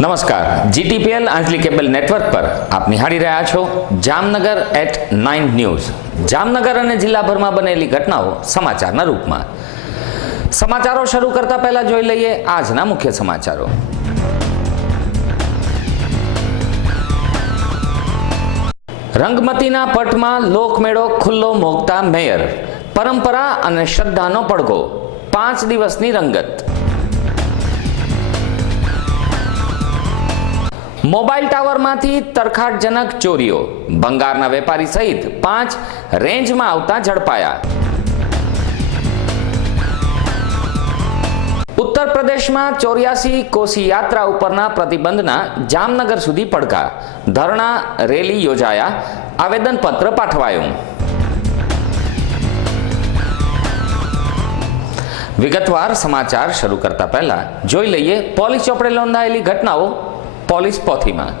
નમસ્કાર, GTPL આંચલી cable network પર આપ નિહાળી રહ્યા છો જામનગર એટ 9 ન્યૂઝ। જામનગર અને જિલ્લાભરમાં બનેલી ઘટનાઓ સમાચારના રૂપમાં। સમાચારો શરૂ કરતા પહેલા જોઈ લઈએ આજના મુખ્ય સમાચારો। રંગમતીના પટમાં લોકમેળો ખુલ્લો મોકતા મેયર। પરંપરા અને શ્રદ્ધાનો પડઘો, 5 દિવસની રંગત। મોબાઈલ ટાવરમાંથી તરખાટજનક ચોરીઓ, ભંગારના વેપારી સહિત 5 રેન્જમાં આવતા ઝડપાયા। ઉત્તર પ્રદેશમાં 84 કોસી યાત્રા ઉપરના પ્રતિબંધના જામનગર સુધી પડઘા, ધરણા રેલી યોજાયા, આવેદનપત્ર પાઠવાયું। વિગતવાર સમાચાર શરૂ કરતા પહેલા જોઈ લઈએ પોલીસ ચોપડે નોંધાયેલી ઘટનાઓ પોલીસ પોથીમાં।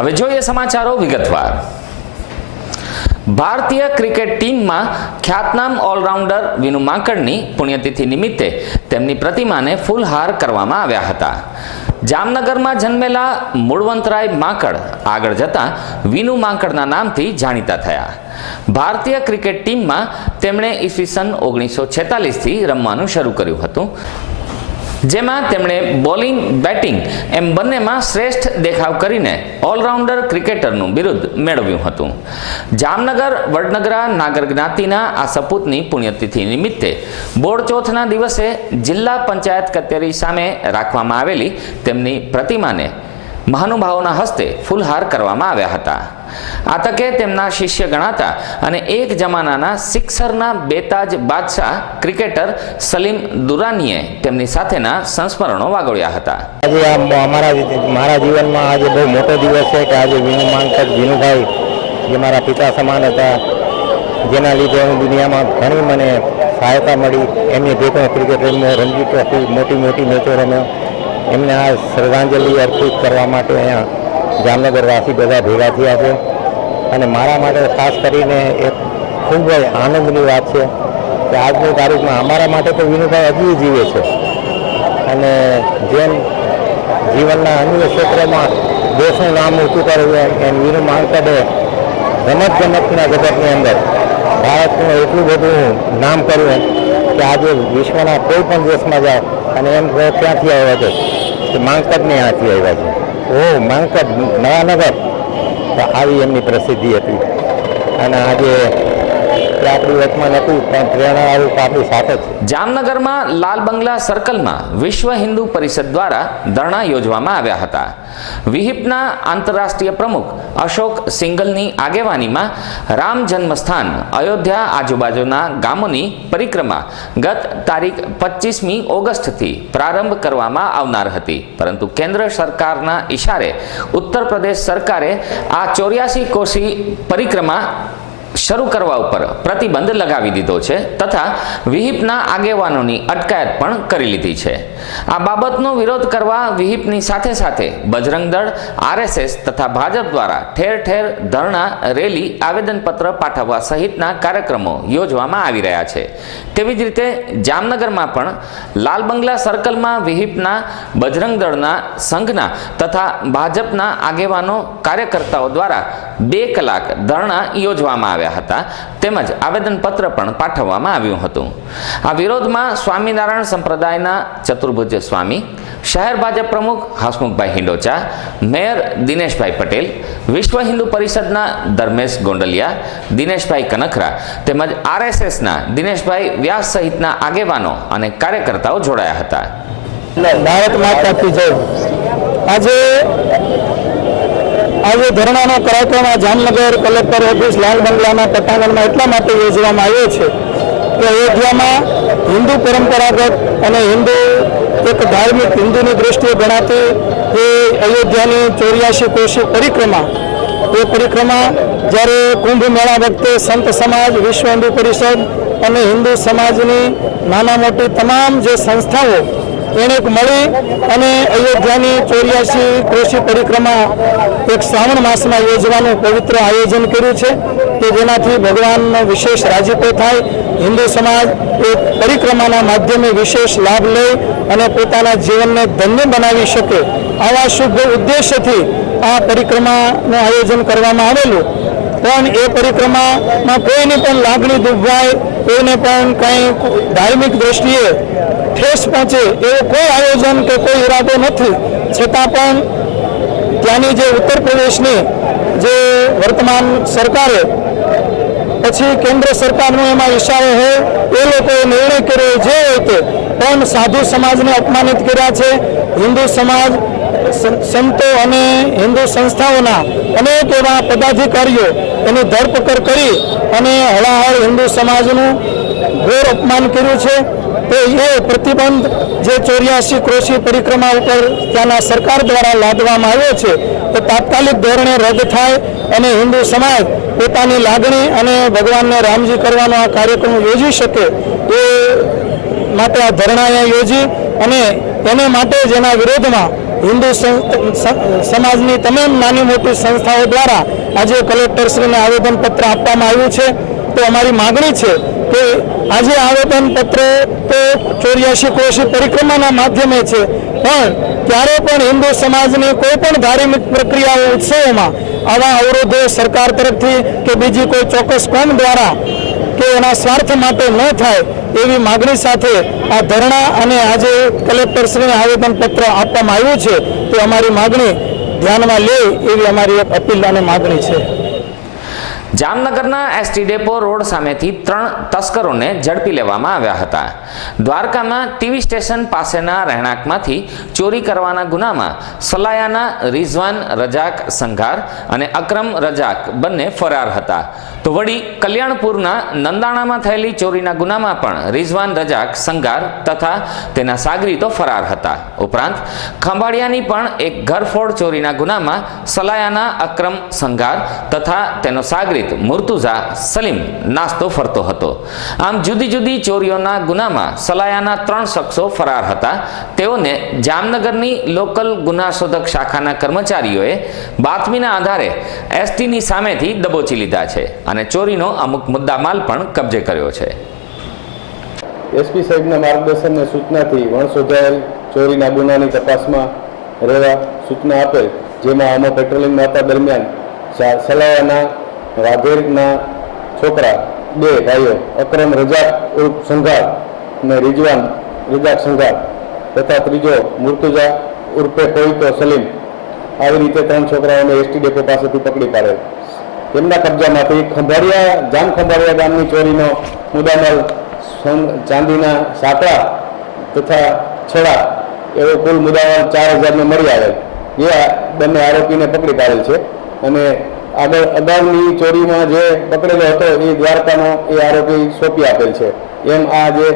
હવે જોઈએ સમાચારો વિગતવાર। ભારતીય ક્રિકેટ ટીમમાં ખ્યાતનામ ઓલરાઉન્ડર વિનુ માંકડની પુણ્યતિથિ નિમિત્તે તેમની પ્રતિમાને ફૂલહાર કરવામાં આવ્યા હતા। જામનગરમાં જન્મેલા મૂળવંતરાય માંકડ આગળ જતા વિનુ માંકડના નામથી જાણીતા થયા। ભારતીય ક્રિકેટ ટીમમાં તેમણે ઈસવીસન 1946થી રમવાનું શરૂ કર્યું હતું, જેમાં તેમણે બોલિંગ બેટિંગ એમ બંનેમાં શ્રેષ્ઠ દેખાવ કરીને ઓલરાઉન્ડર ક્રિકેટરનું બિરુદ મેળવ્યું હતું। જામનગર વડનગરા નાગર જ્ઞાતિના આ સપૂતની પુણ્યતિથિ નિમિત્તે બોડચોથના દિવસે જિલ્લા પંચાયત કચેરી સામે રાખવામાં આવેલી તેમની પ્રતિમાને મહાનુભાવોના હસ્તે ફૂલહાર કરવામાં આવ્યા હતા। આ તકે તેમના શિષ્ય ગણાતા અને એક જમાનાના સિક્સરના બેતાજ બાદશાહ ક્રિકેટર સલીમ દુરાનીએ તેમની સાથેના સંસ્મરણો વાગોળ્યા હતા। આજે મારા જીવનમાં આજે બહુ મોટો દિવસ છે કે આજે વિનુ માંકડ વિનુભાઈ જે મારા પિતા સમાન હતા, જેના લીધે હું દુનિયામાં ઘણી મને સહાયતા મળી। એમની ભેટો ક્રિકેટ રમ્યો, રણજી ટ્રોફી મોટી મેચો રમ્યો। એમને આ શ્રદ્ધાંજલિ અર્પિત કરવા માટે અહીંયા જામનગરવાસી બધા ભેગા થયા છે અને મારા માટે ખાસ કરીને એક ખૂબ જ આનંદની વાત છે કે આજની તારીખમાં અમારા માટે તો વિનુભાઈ હજી જીવે છે અને જેમ જીવનના અન્ય ક્ષેત્રોમાં દેશનું નામ ઊંચું કર્યું એમ વિનુ માંકડે રમતગમતના જગતની અંદર ભારતનું એટલું બધું નામ કર્યું કે આજે વિશ્વના કોઈ પણ દેશમાં જાઓ અને એમ ક્યાંથી આવ્યા છે કે માંકડને ત્યાંથી આવ્યા છે। ઓ માંકડ નવાનગર, તો આવી એમની પ્રસિદ્ધિ હતી અને આજે કે આપણી વચમાં નથી, પણ પ્રેરણા આવું તો આપણી સાથે જ છે. જામનગરમાં લાલ બંગલા સર્કલમાં વિશ્વ હિન્દુ પરિષદ દ્વારા ધરણા યોજવામાં આવ્યા હતા. વિહિપના આંતરરાષ્ટ્રીય પ્રમુખ અશોક સિંગલની આગેવાનીમાં રામ જન્મસ્થાન અયોધ્યા આજુબાજુના ગામોની પરિક્રમા ગત તારીખ 25મી ઓગસ્ટથી પ્રારંભ કરવામાં આવનાર હતી, પરંતુ કેન્દ્ર સરકારના ઈશારે ઉત્તર પ્રદેશ સરકારે આ 84 કોસી પરિક્રમા શરૂ કરવા ઉપર પ્રતિબંધ લગાવી દીધો છે તથા વિહિપના આગેવાનોની અટકાયત પણ કરી લીધી છે. આ બાબતનો વિરોધ કરવા વિહિપની સાથે સાથે બજરંગ દળ, આરએસએસ તથા ભાજપ દ્વારા ઠેર ઠેર ધરણા, રેલી, આવેદનપત્ર પાઠવવા સહિતના કાર્યક્રમો યોજવામાં આવી રહ્યા છે. તેવી જ રીતે જામનગરમાં પણ લાલ બંગલા સર્કલમાં વિહિપના, બજરંગ દળના, સંઘના તથા ભાજપના આગેવાનો, કાર્યકર્તાઓ દ્વારા 2 કલાક ધરણા યોજવામાં આવ્યા હતા તેમજ આવેદનપત્ર પણ પાઠવવામાં આવ્યું હતું. આ વિરોધમાં સ્વામિનારાયણ સંપ્રદાયના ચતુર્ભુજ સ્વામી, શહેર ભાજપ પ્રમુખ હસમુખભાઈ હિંડોચા, મેયર દિનેશભાઈ પટેલ, વિશ્વ હિન્દુ પરિષદના ધર્મેશ ગોંડલિયા, દિનેશભાઈ કનખરા તેમજ આરએસએસના દિનેશભાઈ વ્યાસ સહિતના આગેવાનો અને કાર્યકર્તાઓ જોડાયા હતા. ભારત માતા કી જય. આજે ધરણાનો કાર્યક્રમ જામનગર કલેક્ટર ઓફિસ લાલ બંગલાના પટાંગણમાં એટલા માટે યોજવામાં આવ્યો છે કે અયોધ્યામાં હિન્દુ પરંપરાગત અને એક ધાર્મિક હિન્દુની દ્રષ્ટિએ ગણાતી એ અયોધ્યાની 84 કોશી પરિક્રમા, એ પરિક્રમા જ્યારે કુંભ મેળા વખતે સંત સમાજ, વિશ્વ હિન્દુ પરિષદ અને હિન્દુ સમાજની નાના મોટી તમામ જે સંસ્થાઓ એને મળી અને અયોધ્યાની 84 કોશી પરિક્રમા એક શ્રાવણ માસમાં યોજવાનું પવિત્ર આયોજન કર્યું છે કે જેનાથી ભગવાનનો વિશેષ રાજીપો થાય, હિન્દુ સમાજ એક પરિક્રમાના માધ્યમે વિશેષ લાભ લઈ અને પોતાના જીવનને ધન્ય બનાવી શકે, આવા શુભ ઉદ્દેશ્યથી આ પરિક્રમાનું આયોજન કરવામાં આવેલું. પણ એ પરિક્રમામાં કોઈની પણ લાગણી દુભાય, કોઈને પણ કંઈ ધાર્મિક દ્રષ્ટિએ ઠેસ પહોંચે એવું કોઈ આયોજન કે કોઈ ઈરાદો નથી. છતાં પણ ત્યાંની જે ઉત્તર પ્રદેશની જે વર્તમાન સરકારે, પછી કેન્દ્ર સરકારનો એમાં ઈશારો હોય, એ લોકોએ નિર્ણય કર્યો જે હોય તે, પણ સાધુ સમાજને અપમાનિત કર્યા છે. હિન્દુ સમાજ, સંતો અને હિન્દુ સંસ્થાઓના અનેક એવા પદાધિકારીઓ એની ધરપકડ કરી અને હળાહળ હિન્દુ સમાજનું ઘોર અપમાન કર્યું છે. તો એ પ્રતિબંધ જે 84 કોશી પરિક્રમા ઉપર ત્યાંના સરકાર દ્વારા લાદવામાં આવ્યો છે એ તાત્કાલિક ધોરણે રદ થાય અને હિન્દુ સમાજ પોતાની લાગણી અને ભગવાનને રામજી કરવાનો આ કાર્યક્રમ યોજી શકે એ માટે આ ધરણા યોજી અને એને માટે જેના વિરોધમાં હિન્દુ સમાજની તમામ નાની મોટી સંસ્થાઓ દ્વારા આજે કલેક્ટરશ્રીને આવેદનપત્ર આપવામાં આવ્યું છે. તો અમારી માગણી છે કે આજે આવેદનપત્ર તો 84 કોશી પરિક્રમાના માધ્યમે છે, પણ ત્યારે પણ હિન્દુ સમાજની કોઈ પણ ધાર્મિક પ્રક્રિયાઓ, ઉત્સવોમાં આવા અવરોધો સરકાર તરફથી કે બીજી કોઈ ચોક્કસ કોમ દ્વારા કે એના સ્વાર્થ માટે ન થાય એવી માગણી સાથે આ ધરણા અને આજે કલેક્ટરશ્રીને આવેદનપત્ર આપવામાં આવ્યું છે. તો અમારી માગણી ધ્યાનમાં લે એવી અમારી એક અપીલ અને માગણી છે. જામનગરના એસટી ડેપો રોડ સામેથી 3 તસ્કરોને ઝડપી લેવામાં આવ્યા હતા. દ્વારકામાં ટીવી સ્ટેશન પાસેના રહેણાંકમાંથી ચોરી કરવાના ગુનામાં સલાયાના રિઝવાન રજાક સંઘાર અને અકરમ રજાક બંને ફરાર હતા. તો વળી કલ્યાણપુરના નંદાણામાં થયેલી ચોરીના ગુનામાં પણ રિઝવાન રજાક સંઘાર તથા તેના સાગરીતો ફરાર હતા. ઉપરાંત ખંભાળિયાની પણ એક ઘરફોડ ચોરીના ગુનામાં સલાયાના અકરમ સંઘાર તથા તેનો સાગરીત મુર્તુઝા સલીમ નાસ્તો ફરતો હતો. આમ જુદી જુદી ચોરીઓના ગુનામાં સલાયાના 3 શખ્સો ફરાર હતા. તેઓને જામનગરની લોકલ ગુનાશોધક શાખાના કર્મચારીઓએ બાતમીના આધારે એસટીની સામેથી દબોચી લીધા છે અને ચોરીનો અમુક મુદ્દામાલ પણ કબજે કર્યો છે. એસપી સાહેબના માર્ગદર્શન અને સૂચનાથી વણશોધાયેલ ચોરીના ગુનાની તપાસમાં રહેવા સૂચના આપેલ, જેમાં અમે પેટ્રોલિંગ મારતા દરમિયાન સલાયાના વાઘેરના છોકરા 2 ભાઈઓ અકરમ રજાક ઉર્ફ સંઘાર અને રિઝવાન રજાક સંઘાર તથા ત્રીજો મુર્તુઝા ઉર્ફે કોઈતો સલીમ, આવી રીતે 3 છોકરાઓને એસટી ડેપો પાસેથી પકડી પાડેલ. તેમના કબજામાંથી જામ ખંભાળિયા ગામની ચોરીનો મુદ્દામાલ ચાંદીના સાંકળા તથા છેડા એવો કુલ મુદ્દામાલ 4,000 મળી આવેલ. જે બંને આરોપીને પકડી પાડેલ છે અને અગાઉની ચોરીમાં જે પકડેલો હતો એ દ્વારકાનો એ આરોપી સોંપી આપેલ છે. એમ આ જે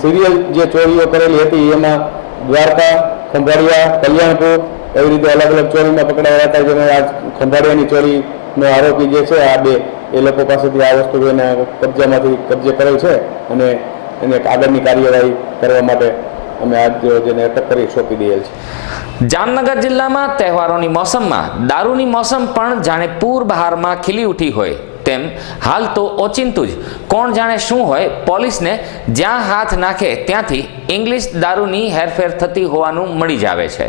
સિરિયલ જે ચોરીઓ કરેલી હતી એમાં દ્વારકા, ખંભાળિયા, કલ્યાણપુર એવી રીતે અલગ અલગ ચોરીમાં પકડાયા હતા. જેમાં આ ખંભાળિયાની ચોરીનો આરોપી જે છે આ બે એ લોકો પાસેથી આ વસ્તુ એના કબજામાંથી કબજે કરેલ છે અને એને આગળની કાર્યવાહી કરવા માટે અમે આજ જેને અટક કરી સોંપી દઈએલ છે. જામનગર જિલ્લામાં તહેવારોની મોસમમાં દારૂની મોસમ પણ જાણે પૂર બહારમાં ખીલી ઉઠી હોય તેમ હાલ તો ઓચિંતું જ કોણ જાણે શું હોય પોલીસને જ્યાં હાથ નાખે ત્યાંથી ઇંગ્લિશ દારૂની હેરફેર થતી હોવાનું મળી જ આવે છે.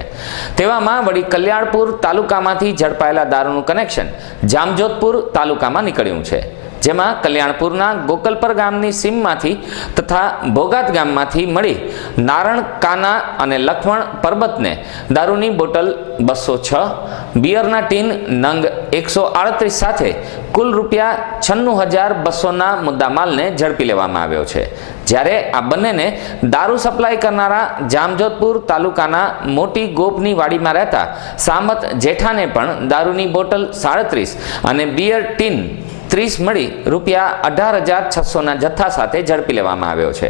તેવામાં વળી કલ્યાણપુર તાલુકામાંથી ઝડપાયેલા દારૂનું કનેક્શન જામજોધપુર તાલુકામાં નીકળ્યું છે. જેમાં કલ્યાણપુરના ગોકલપર ગામની સીમમાંથી તથા ભોગાત ગામમાંથી મળી નારણ કાના અને લખમણ પરબતને દારૂની બોટલ 206, બિયરના ટીન નંગ 138 સાથે કુલ રૂપિયા 96,200ના મુદ્દામાલને ઝડપી લેવામાં આવ્યો છે. જ્યારે આ બંનેને દારૂ સપ્લાય કરનારા જામજોધપુર તાલુકાના મોટી ગોપની વાડીમાં રહેતા સામત જેઠાને પણ દારૂની બોટલ 37 અને બિયર ટીન 30 મળી રૂપિયા 18,600ના જથ્થા સાથે ઝડપી લેવામાં આવ્યો છે.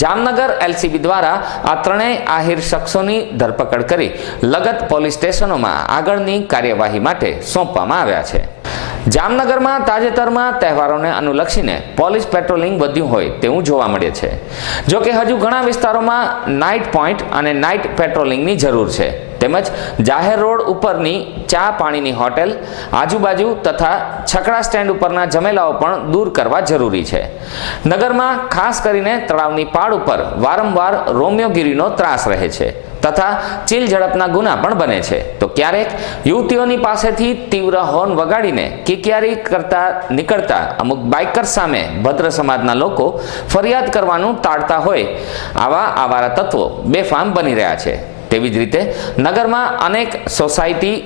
જામનગર એલસીબી દ્વારા આ ત્રણેય આહિર શખ્સોની ધરપકડ કરી લગત પોલીસ સ્ટેશનોમાં આગળની કાર્યવાહી માટે સોંપવામાં આવ્યા છે. જામનગરમાં તાજેતરમાં તહેવારોને અનુલક્ષીને પોલીસ પેટ્રોલિંગ વધ્યું હોય તેવું જોવા મળે છે. જો કે હજુ ઘણા વિસ્તારોમાં નાઇટ પોઈન્ટ અને નાઇટ પેટ્રોલિંગની જરૂર છે. તેમજ જાહેર રોડ ઉપરની ચા પાણીની હોટેલ, આજુબાજુ તથા છકડા સ્ટેન્ડ ઉપરના જમેલાઓ પણ દૂર કરવા જરૂરી છે. નગરમાં ખાસ કરીને તળાવની પાળ ઉપર વારંવાર રોમિયોગીરીનો ત્રાસ રહે છે તથા ચીલ ઝડપના ગુના પણ બને છે. તો ક્યારેક યુવતીઓની પાસેથી તીવ્ર હોર્ન વગાડીને કિકિયારી કરતા નીકળતા અમુક બાઇકર્સ સામે ભદ્ર સમાજના લોકો ફરિયાદ કરવાનું ટાળતા હોય આવા આવારા તત્વો બેફામ બની રહ્યા છે. તેવી જ રીતે નગરમાં અનેક સોસાયટી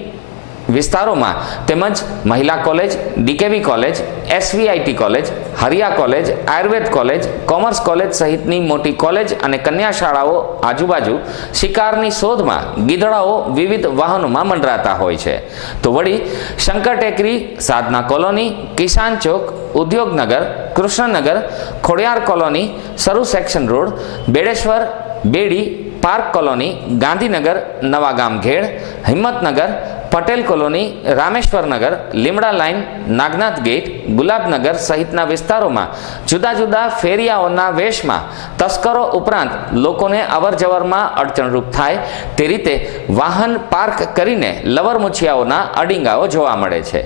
વિસ્તારોમાં તેમજ મહિલા college, DKV college, SVIT college, Hariya college, Ayurved college, commerce college સહિતની મોટી કોલેજ અને કન્યા શાળાઓ આજુબાજુ શિકારની શોધમાં ગીધડાઓ વિવિધ વાહનોમાં મંડરાતા હોય છે. તો વળી Shankar Tekri, Sadhana Colony, Kisan Chowk, Udyognagar, Krishnanagar, Khodiyar Colony, Saru Section Road, Bedeshwar, Bedi, Park Colony, Gandhinagar, Navagam Ghed, Himmatnagar, Patel Colony, Rameshwar Nagar, Limda line, Nagnath gate, Gulabnagar સહિતના વિસ્તારોમાં જુદા જુદા ફેરિયાઓના વેશમાં તસ્કરો ઉપરાંત લોકોને અવરજવરમાં અડચણરૂપ થાય તે રીતે વાહન પાર્ક કરીને લવરમુછિયાઓના અડીંગાઓ જોવા મળે છે.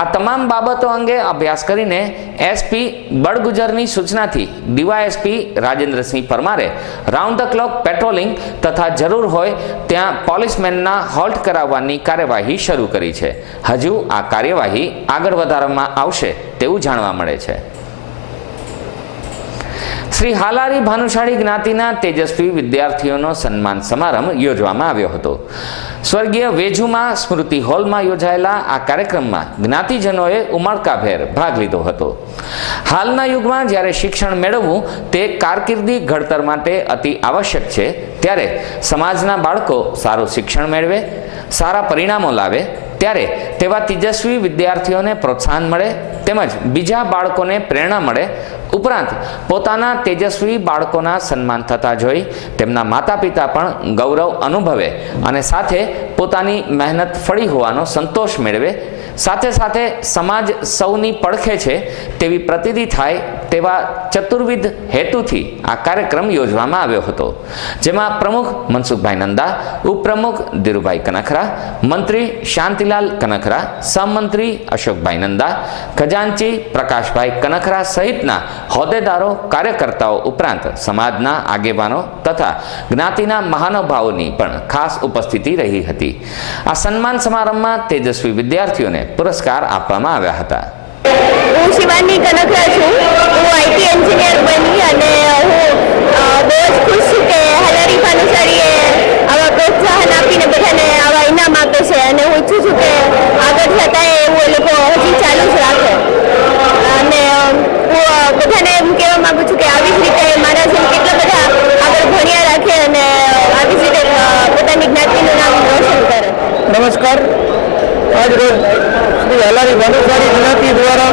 આ તમામ બાબતો અંગે અભ્યાસ કરીને એસપી બળગુજરની સૂચનાથી ડીવાયએસપી રાજેન્દ્રસિંહ પરમારે રાઉન્ડ ધ ક્લોક પેટ્રોલિંગ તથા જરૂર હોય ત્યાં પોલીસમેનના હોલ્ટ કરાવવાની કાર્યવાહી શરૂ કરી છે. હજુ આ કાર્યવાહી આગળ વધારવામાં આવશે તેવું જાણવા મળે છે. શ્રી હાલારી ભાનુશાળી જ્ઞાતિના તેજસ્વી વિદ્યાર્થીઓનો સન્માન સમારંભ યોજવામાં આવ્યો હતો. સ્વર્ગીય વેજુમાં સ્મૃતિ હોલમાં યોજાયેલા આ કાર્યક્રમમાં જ્ઞાતિજનોએ ઉમળકાભેર ભાગ લીધો હતો. હાલના યુગમાં જ્યારે શિક્ષણ મેળવવું તે કારકિર્દી ઘડતર માટે અતિ આવશ્યક છે, ત્યારે સમાજના બાળકો સારું શિક્ષણ મેળવે, સારા પરિણામો લાવે, ત્યારે તેવા તેજસ્વી વિદ્યાર્થીઓને પ્રોત્સાહન મળે તેમજ બીજા બાળકોને પ્રેરણા મળે, ઉપરાંત પોતાના તેજસ્વી બાળકોના સન્માન થતા જોઈ તેમના માતા પિતા પણ ગૌરવ અનુભવે અને સાથે પોતાની મહેનત ફળી હોવાનો સંતોષ મેળવે, સાથે સાથે સમાજ સૌની પડખે છે તેવી પ્રતીતિ થાય તેવા ચતુર્વિધ હેતુથી આ કાર્યક્રમ યોજવામાં આવ્યો હતો. જેમાં પ્રમુખ મનસુખભાઈ નંદા, ઉપપ્રમુખ ધીરુભાઈ કનખરા, મંત્રી શાંતિલાલ કનખરા, સહમંત્રી અશોકભાઈ નંદા, ખજાનચી પ્રકાશભાઈ કનખરા સહિતના હોદ્દેદારો, કાર્યકર્તાઓ ઉપરાંત સમાજના આગેવાનો તથા જ્ઞાતિના મહાનુભાવોની પણ ખાસ ઉપસ્થિતિ રહી હતી. આ સન્માન સમારંભમાં તેજસ્વી વિદ્યાર્થીઓને પુરસ્કાર આપવામાં આવ્યા હતા. હું શિવાની કનખરા છું. હું આઈટી એન્જિનિયર બની અને હું બહુ જ ખુશ છું કે હાલારી ભાનુશાળીએ આવા પ્રોત્સાહન આપીને બધાને આવા ઇનામ આપે છે અને હું ઈચ્છું છું કે આગળ જતા એવું એ લોકો આજ રોજ શ્રી હલારી ભાનુશાળી જ્ઞાતિ દ્વારા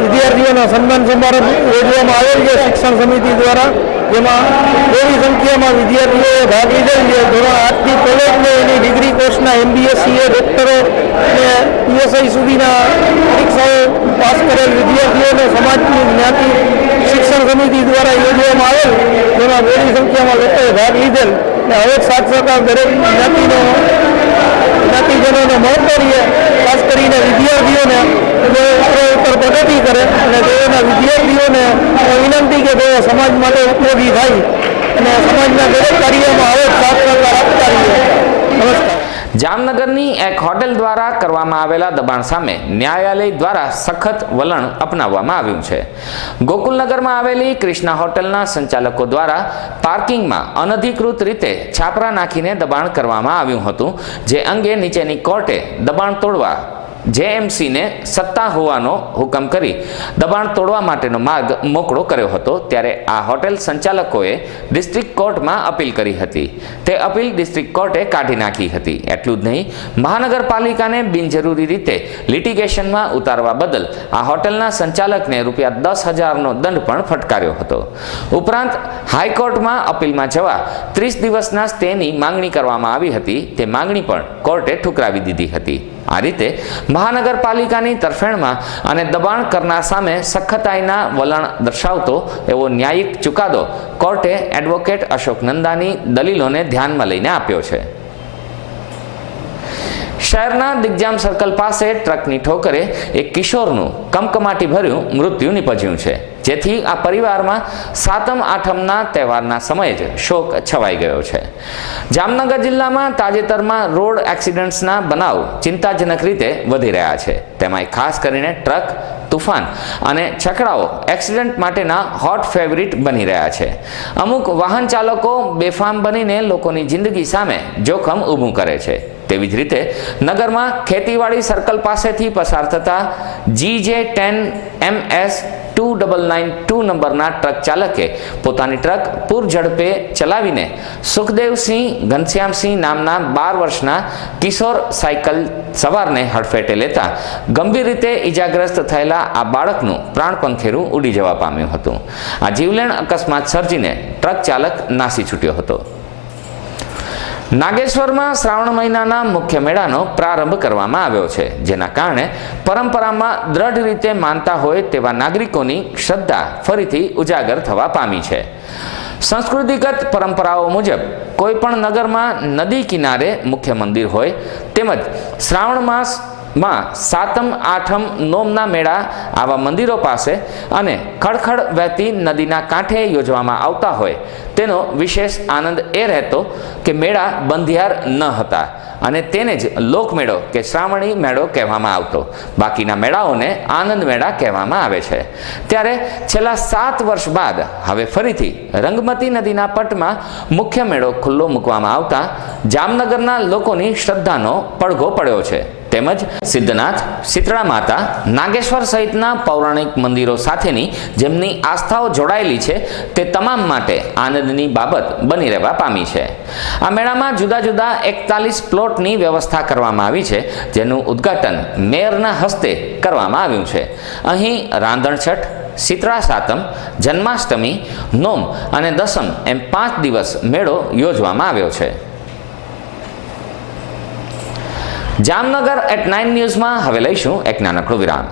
વિદ્યાર્થીઓના સન્માન સમારોહ યોજવામાં આવેલ છે શિક્ષણ સમિતિ દ્વારા, જેમાં મોટી સંખ્યામાં વિદ્યાર્થીઓએ ભાગ લીધેલ છે. ધોરણ 8થી કોલેજને એની ડિગ્રી કોર્સના MBA, CA, ડોક્ટરો અને PSI સુધીના પરીક્ષાઓ પાસ કરેલ વિદ્યાર્થીઓને સમાજની જ્ઞાતિ શિક્ષણ સમિતિ દ્વારા યોજવામાં આવેલ, જેમાં મોટી સંખ્યામાં લોકોએ ભાગ લીધેલ. અને હવે સાથ સહકાર દરેક જ્ઞાતિજનોને મળતો રહીએ, ખાસ કરીને વિદ્યાર્થીઓને ઉત્તર પ્રગતિ કરે અને તેઓના વિદ્યાર્થીઓને વિનંતી કે તેઓ સમાજ માટે ઉપયોગી થાય અને સમાજના દરેક કાર્યમાં હવે સાથ સહકાર આપતા રહીએ. નમસ્કાર. જામનગરની એક હોટેલ દ્વારા કરવામાં આવેલા દબાણ સામે ન્યાયાલય દ્વારા સખત વલણ અપનાવવામાં આવ્યું છે. ગોકુલનગરમાં આવેલી ક્રિષ્ના હોટેલના સંચાલકો દ્વારા પાર્કિંગમાં અનધિકૃત રીતે છાપરા નાખીને દબાણ કરવામાં આવ્યું હતું, જે અંગે નીચેની કોર્ટે દબાણ તોડવા JMCને સત્તા હોવાનો હુકમ કરી દબાણ તોડવા માટેનો માર્ગ મોકળો કર્યો હતો. ત્યારે આ હોટેલ સંચાલકોએ ડિસ્ટ્રિક્ટ કોર્ટમાં અપીલ કરી હતી. તે અપીલ ડિસ્ટ્રિક્ટ કોર્ટે કાઢી નાખી હતી. એટલું જ નહીં, મહાનગરપાલિકાને બિનજરૂરી રીતે લિટિગેશનમાં ઉતારવા બદલ આ હોટેલના સંચાલકને ₹10,000નો દંડ પણ ફટકાર્યો હતો. ઉપરાંત હાઈકોર્ટમાં અપીલમાં જવા 30 દિવસના સ્ટેની માંગણી કરવામાં આવી હતી. તે માંગણી પણ કોર્ટે ઠુકરાવી દીધી હતી. આ રીતે મહાનગરપાલિકાની તરફેણમાં અને દબાણ કરનાર સામે સખતાઈના વલણ દર્શાવતો એવો ન્યાયિક ચુકાદો કોર્ટે એડવોકેટ અશોક નંદાની દલીલોને ધ્યાનમાં લઈને આપ્યો છે. શહેરના દિગ્જામ સર્કલ પાસે ટ્રકની ઠોકરે એક કિશોરનું કમકમાટી ભર્યું મૃત્યુ નિપજ્યું છે, જેથી આ પરિવારમાં સાતમ આઠમના તહેવારના સમયે જ શોક છવાઈ ગયો છે. જામનગર જિલ્લામાં તાજેતરમાં રોડ એક્સિડન્ટ્સના બનાવ ચિંતાજનક રીતે વધી રહ્યા છે. તેમાંય ખાસ કરીને ટ્રક, તુફાન અને છકડાઓ એક્સિડન્ટ માટેના હોટ ફેવરિટ બની રહ્યા છે. અમુક વાહન ચાલકો બેફામ બનીને લોકોની જિંદગી સામે જોખમ ઊભું કરે છે. તેવી જ રીતે નગરમાં ખેતીવાડી સર્કલ પાસેથી પસાર થતા GJ10MS 2992 નંબરના ટ્રક ચાલકે પોતાની ટ્રક પૂર ઝડપે ચલાવીને સુખદેવસિંહ ઘનશ્યામસિંહ નામના 12 વર્ષના કિશોર સાયકલ સવારને હડફેટે લેતા ગંભીર રીતે ઈજાગ્રસ્ત થયેલા આ બાળકનું પ્રાણપંખેરું ઉડી જવા પામ્યું હતું. આ જીવલેણ અકસ્માત સર્જીને ટ્રક ચાલક નાસી છૂટ્યો હતો. નાગેશ્વરમાં શ્રાવણ મહિનાના મુખ્ય મેળાનો પ્રારંભ કરવામાં આવ્યો છે, જેના કારણે પરંપરામાં દ્રઢ રીતે માનતા હોય તેવા નાગરિકોની શ્રદ્ધા ફરીથી ઉજાગર થવા પામી છે. સંસ્કૃતિગત પરંપરાઓ મુજબ કોઈ પણ નગરમાં નદી કિનારે મુખ્ય મંદિર હોય તેમજ શ્રાવણ માસમાં સાતમ આઠમ નોમના મેળા આવા મંદિરો પાસે અને ખડખડ વહેતી નદીના કાંઠે યોજવામાં આવતા હોય તેનો વિશેષ આનંદ એ રહેતો કે મેળા બંધિયાર ન હતા અને તેને જ લોકમેળો કે શ્રાવણી મેળો કહેવામાં આવતો. બાકીના મેળાઓને આનંદ મેળા કહેવામાં આવે છે. ત્યારે છેલ્લા 7 વર્ષ બાદ હવે ફરીથી રંગમતી નદીના પટમાં મુખ્ય મેળો ખુલ્લો મૂકવામાં આવતા જામનગરના લોકોની શ્રદ્ધાનો પડઘો પડ્યો છે. તેમજ સિદ્ધનાથ, શીતળા માતા, નાગેશ્વર સહિતના પૌરાણિક મંદિરો સાથેની જેમની આસ્થાઓ જોડાયેલી છે તે તમામ માટે આનંદની બાબત બની રહેવા પામી છે. આ મેળામાં જુદા જુદા 41 પ્લોટની વ્યવસ્થા કરવામાં આવી છે, જેનું ઉદ્ઘાટન મેયરના હસ્તે કરવામાં આવ્યું છે. અહીં રાંધણછઠ, શીતળા સાતમ, જન્માષ્ટમી, નોમ અને દસમ એમ 5 દિવસ મેળો યોજવામાં આવ્યો છે. જામનગર એટ 9 ન્યૂઝમાં હવે લઈશું એક નાનકડું વિરામ.